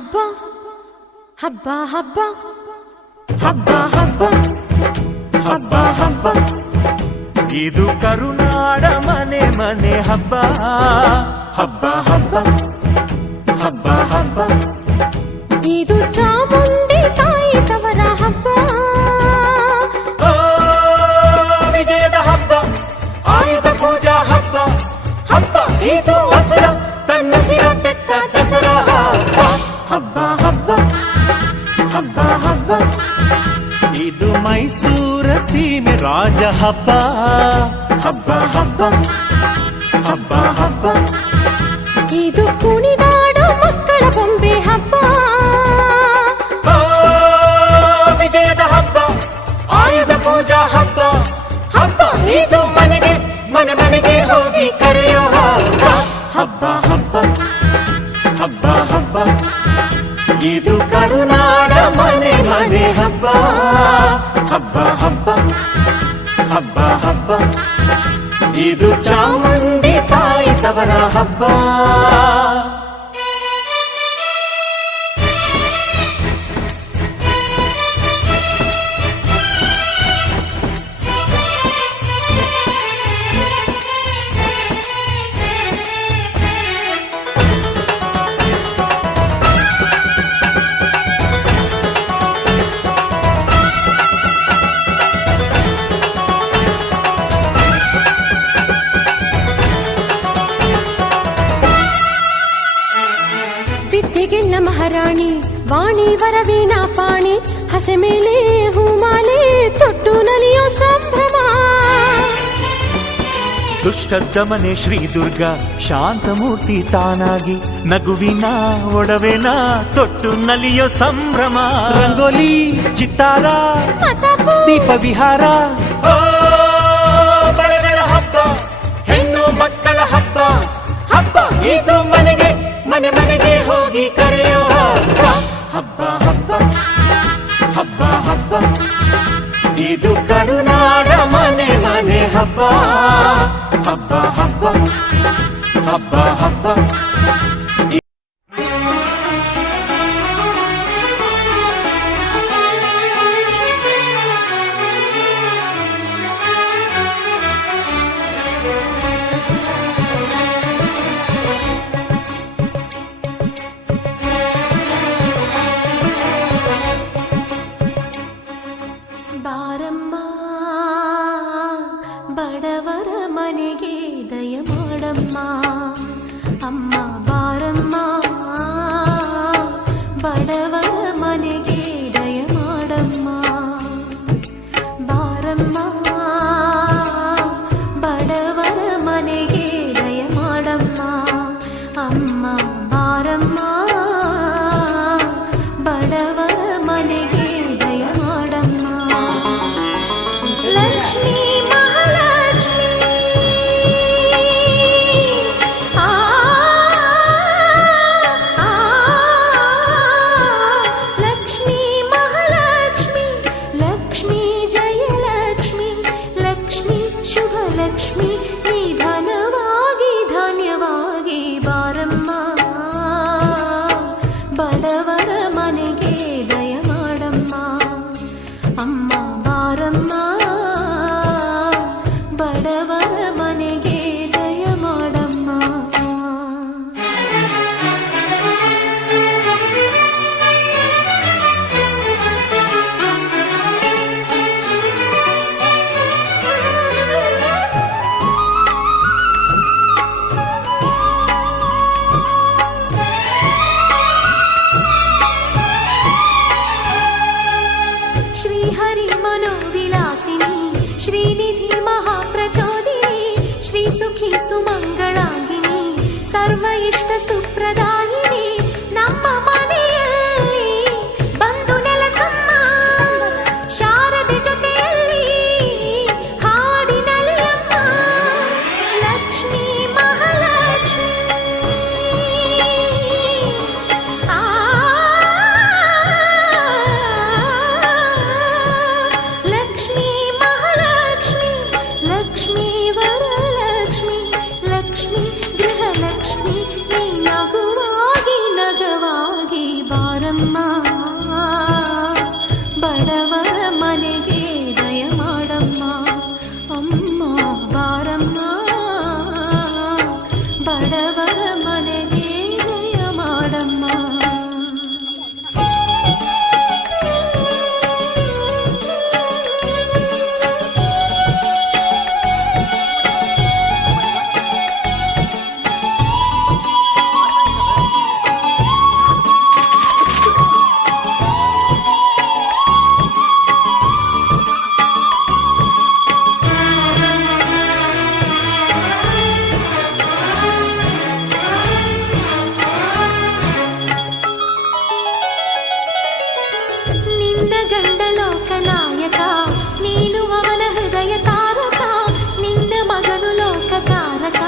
ಹಬ್ಬ ಹಬ್ಬ ಹಬ್ಬ ಹಬ್ಬ ಹಬ್ಬ ಹಬ್ಬ ಹಬ್ಬ ಇದು ಕರುನಾಡ ಮನೆ ಮನೆ ಹಬ್ಬ ಹಬ್ಬ ಹಬ್ಬ ಹಬ್ಬ ಹಬ್ಬ ಇದು ಚಾಮುಂಡಿ ತಾಯಿ ತವರ ಹಬ್ಬ ವಿಜಯದ ಹಬ್ಬ ಆಯುಧ ಪೂಜಾ ಹಬ್ಬ ಹಬ್ಬ ಇದು ಹಸುರ ತನ್ನ ಸಿರ ತೆತ್ತ ದಸರಾ ಹಬ್ಬ ಹಬ್ಬ ಹಬ್ಬ ಹಬ್ಬ ಇದು ಮೈಸೂರ ಸೀಮೆ ರಾಜ ಹಬ್ಬ ಹಬ್ಬ ಹಬ್ಬ ಹಬ್ಬ ಹಬ್ಬ ಇದು ಕುಣಿದಾಡೋ ಮಕ್ಕಳ ಬೊಂಬೆ ಹಬ್ಬ ವಿಜಯದ ಹಬ್ಬ ಆಯುಧ ಪೂಜಾ ಹಬ್ಬ ಹಬ್ಬ ಇದು ಮನೆಗೆ ಮನೆ ಮನೆಗೆ ಹೋಗಿ ಕರೆಯೋ ಹಬ್ಬ ಹಬ್ಬ ಹಬ್ಬ ಹಬ್ಬ ಹಬ್ಬ ಇದು ಕರುನಾಡ ಮನೆ ಮನೆ ಹಬ್ಬ ಹಬ್ಬ ಹಬ್ಬ ಹಬ್ಬ ಹಬ್ಬ ಇದು ಚಾಮುಂಡಿ ತಾಯಿ ತವರ ಹಬ್ಬ ವಿದ್ಯೆಗೆಲ್ಲ ಮಹಾರಾಣಿ ವಾಣಿ ವರವೀಣಾ ಪಾಣಿ ಹಸೆ ಮೇಲೆ ಹೂಮಾಲೆ ತೊಟ್ಟು ನಲಿಯೋ ಸಂಭ್ರಮ ದುಷ್ಟ ದಮನೆ ಶ್ರೀ ದುರ್ಗಾ ಶಾಂತಮೂರ್ತಿ ತಾನಾಗಿ ನಗುವಿನ ಒಡವೆನ ತೊಟ್ಟು ನಲಿಯೋ ಸಂಭ್ರಮ ರಂಗೋಲಿ ಚಿತ್ತಾರ ದೀಪ ವಿಹಾರ ಬಳೆಗಳ ಹಬ್ಬ ಹೆಣ್ಣು ಮಕ್ಕಳ ಹಬ್ಬ ಹಬ್ಬ ಇದು ಮನೆಗೆ ಮನೆ ಮನೆಗೆ ಹೋಗಿ ಕರೆಯೋ ಹಬ್ಬ ಹಬ್ಬ ಹಬ್ಬ ಹಬ್ಬ ಇದು ಕರುನಾಡ ಮನೆ ಮನೆ ಹಬ್ಬ ಹಬ್ಬ ಹಬ್ಬ ಹಬ್ಬ ಹಬ್ಬ ಬಾರಮ್ಮ ಬಡವರ ಮನೆಗೆ ದಯ ಮಾಡಮ್ಮ ಅಮ್ಮ ಬಾರಮ್ಮ ಬಡವರ ಮನೆಗೆ ದಯ ಮಾಡಮ್ಮ ಬಾರಮ್ಮ ಬಡವರ ಮನೆಗೆ ದಯ ಮಾಡಮ್ಮ ಅಮ್ಮ ಬಾರಮ್ಮ ಬಡವರ ಮನೆಗೆ ದಯ ಮಾಡಮ್ಮ ಲಕ್ಷ್ಮೀ ಮಹಾಲಕ್ಷ್ಮೀ ಲಕ್ಷ್ಮೀ ಮಹಾಲಕ್ಷ್ಮಿ ಲಕ್ಷ್ಮೀ ಜಯಲಕ್ಷ್ಮಿ ಲಕ್ಷ್ಮೀ ಶುಭ ಲಕ್ಷ್ಮಿ ನಿಧಾನವಾಗಿ ಧಾನ್ಯವಾಗಿ ಬಾರಮ್ಮ ಬಡವರ ಮನೆಗೆ ದಯ ಮಾಡಮ್ಮ ಅಮ್ಮ ಬಾರಮ್ಮ ಬಡವರ ಮನೆಗೆ ದಯ ಮಾಡಮ್ಮ ಶ್ರೀಹರಿ ಮನೋವಿಲಾಸಿನಿ ಶ್ರೀನಿಧಿ ಮಹಾಪ್ರಚೋದಿನಿ ಶ್ರೀ ಸುಖಿ ಸುಮಂಗಳಾಂಗಿನಿ ಸರ್ವ ಇಷ್ಟ ಸುಪ್ರದಾಯಿನಿ ನಮ್ಮ ಮನೆಯಲ್ಲಿ ಬಂದು ನೆಲಸಮ್ಮ ಶಾರದೆ ಜೊತೆಯಲ್ಲಿ ಹಾಡಿನಲಿಯಮ್ಮ ಲಕ್ಷ್ಮೀ ಮಹಾಲಕ್ಷ್ಮಿ ಲಕ್ಷ್ಮೀ ಮಹಾಲಕ್ಷ್ಮಿ ಲಕ್ಷ್ಮೀ ವರಲಕ್ಷ್ಮಿ ಲಕ್ಷ್ಮೀ ಗೃಹಲಕ್ಷ್ಮಿ ನೀ ನಗುವಾಗಿ ನಗವಾಗಿ ಅಮ್ಮ ಬಡವರ ಮನೆಗೆ ದಯ ಮಾಡಮ್ಮ ಅಮ್ಮ ಬಾರಮ್ಮ ಬಡವರ ಮನೆಗೆ ದಯ ಮಾಡಮ್ಮ ನಿನ್ನ ಗಂಡ ಲೋಕನಾಯಕ ನೀನು ಅವನ ಹೃದಯ ತಾರಕ ನಿನ್ನ ಮಗನು ಲೋಕಕಾರಕ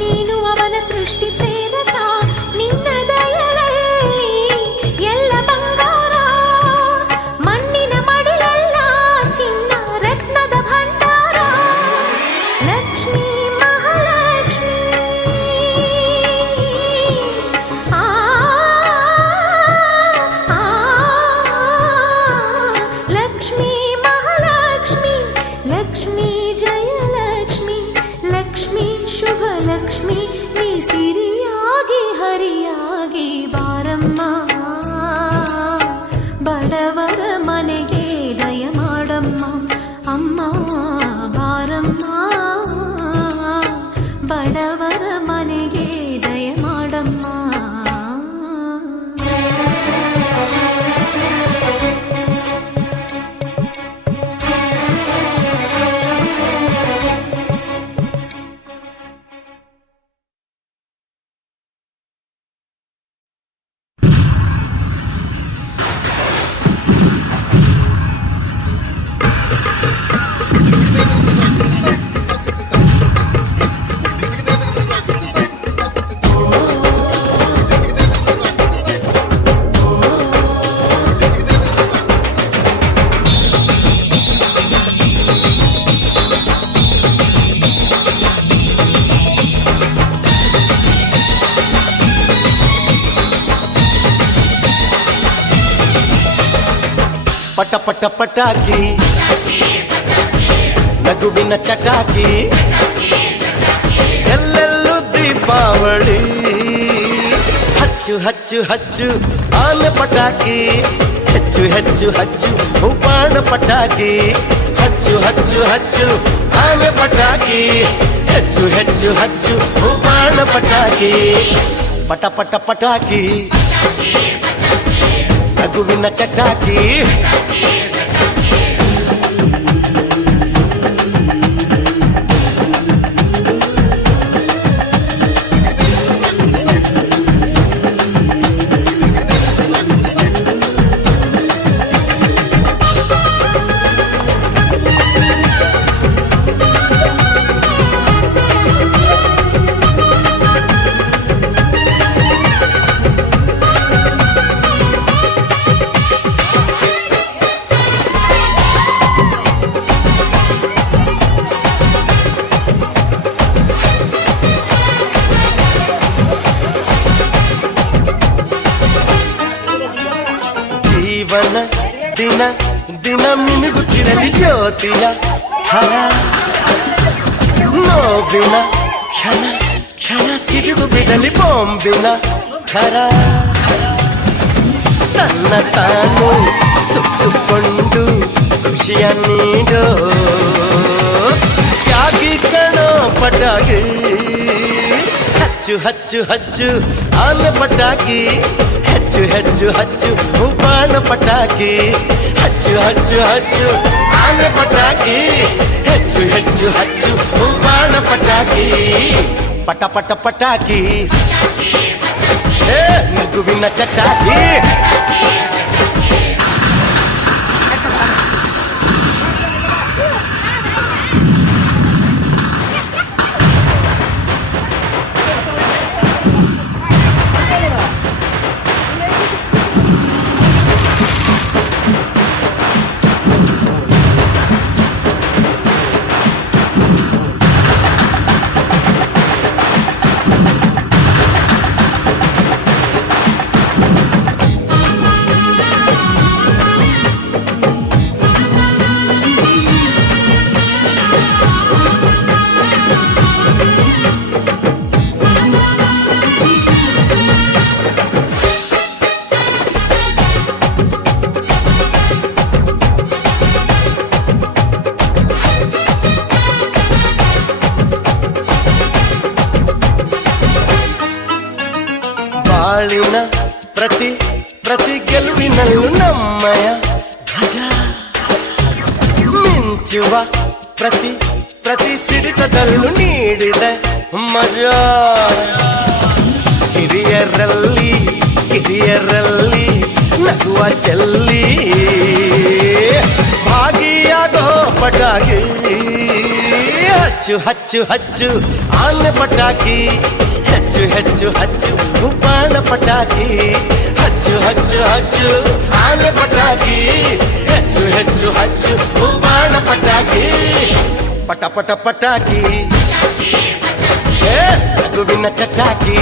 ನೀನು ಅವನ ಸೃಷ್ಟಿ ಪ್ರೇರಕ ನಿನ್ನ ದಯದಲ್ಲಿ ಎಲ್ಲ ಬಂಗಾರ ಮಣ್ಣಿನ ಮಡಿಲಲ್ಲ ಚಿನ್ನ ರತ್ನದ ಭಂಡಾರ ಲಕ್ಷ್ಮೀ ಮಹಾಲಕ್ಷ್ಮಿ ಆ ಲಕ್ಷ್ಮೀ ಮಹಾಲಕ್ಷ್ಮಿ ಲಕ್ಷ್ಮೀ ಜಯಲಕ್ಷ್ಮಿ ಲಕ್ಷ್ಮೀ ಶುಭ ಲಕ್ಷ್ಮಿ ನೀ ಸಿರಿಯಾಗಿ ಹರಿಯಾಗಿ ಬಾರಮ್ಮ ಬಡವರ ಮನೆಗೆ ದಯ ಮಾಡಮ್ಮ ಅಮ್ಮ ಬಾರಮ್ಮ ಬಡವರ ಮನೆಗೆ ದಯ ಮಾಡಮ್ಮ ಪಟ ಪಟ ಪಟಾಕಿ ನಗುವಿನ ಚಟಾಕಿ ಎಲ್ಲೆಲ್ಲೂ ದೀಪಾವಳಿ ಹಚ್ಚು ಹಚ್ಚು ಹಚ್ಚು ಆನೆ ಪಟಾಕಿ ಹೆಚ್ಚು ಹೆಚ್ಚು ಹಚ್ಚು ಬಾಣ ಪಟಾಕಿ ಹಚ್ಚು ಹಚ್ಚು ಹಚ್ಚು ಆನೆ ಪಟಾಕಿ ಹೆಚ್ಚು ಹೆಚ್ಚು ಹಚ್ಚು ಬಾಣ ಪಟಾಕಿ ಪಟ ಪಟ ಪಟಾಕಿ ನಗುವಿನ ಚಟಾಕಿ ಜೀವನ ದಿನ ದಿನ ಮಿನುಗುತ್ತಿರಲಿ ಜ್ಯೋತಿಯ ಹರ ನೋವಿನ ಕ್ಷಣ ಕ್ಷಣ ಸಿಡಿದು ಬಿಡಲಿ ಬಾಂಬಿನ ಥರ ತನ್ನ ತಾನು ಸುತ್ತುಕೊಂಡು ಖುಷಿಯ ನೀಡೋ ಯಾಗಿ ಕಣೋ ಪಟಾಕಿ ಹಚ್ಚು ಹಚ್ಚು ಹಚ್ಚು ಆನೆ ಪಟಾಕಿ ಹೆಚ್ಚು ಹೆಚ್ಚು ಹಚ್ಚು ಬಾಣ ಪಟಾಕಿ ಹಚ್ಚು ಹಚ್ಚು ಹಚ್ಚು ಆನೆ ಪಟಾಕಿ ಹೆಚ್ಚು ಹೆಚ್ಚು ಹಚ್ಚು ಬಾಣ ಪಟಾಕಿ ಪಟ ಪಟ ಪಟಾಕಿ ನಗುವಿನ ಚಟಾಕಿ ಬಾಳಿನ ಪ್ರತಿ ಪ್ರತಿ ಗೆಲುವಿನಲ್ಲೂ ನಮ್ಮಯ ಧ್ವಜ ಮಿಂಚುವ ಪ್ರತಿ ಪ್ರತಿ ಸಿಡಿತದಲ್ಲೂ ನೀಡಿದೆ ಮಜಾ ಹಿರಿಯರಲ್ಲಿ ಕಿರಿಯರಲ್ಲಿ ನಗುವ ಚೆಲ್ಲಿ ಭಾಗಿಯಾಗೋ ಪಟಾಕಿ ಹಚ್ಚು ಹಚ್ಚು ಹಚ್ಚು ಆನೆ ಪಟಾಕಿ ಹೆಚ್ಚು ಹೆಚ್ಚು ಹಚ್ಚು ಬಾಣ ಪಟಾಕಿ ಹಚ್ಚು ಹಚ್ಚು ಹಚ್ಚು ಆನೆ ಪಟಾಕಿ ಹೆಚ್ಚು ಹೆಚ್ಚು ಹಚ್ಚು ಬಾಣ ಪಟಾಕಿ ಪಟ ಪಟ ಪಟಾಕಿ ನಗುವಿನ ಚಟಾಕಿ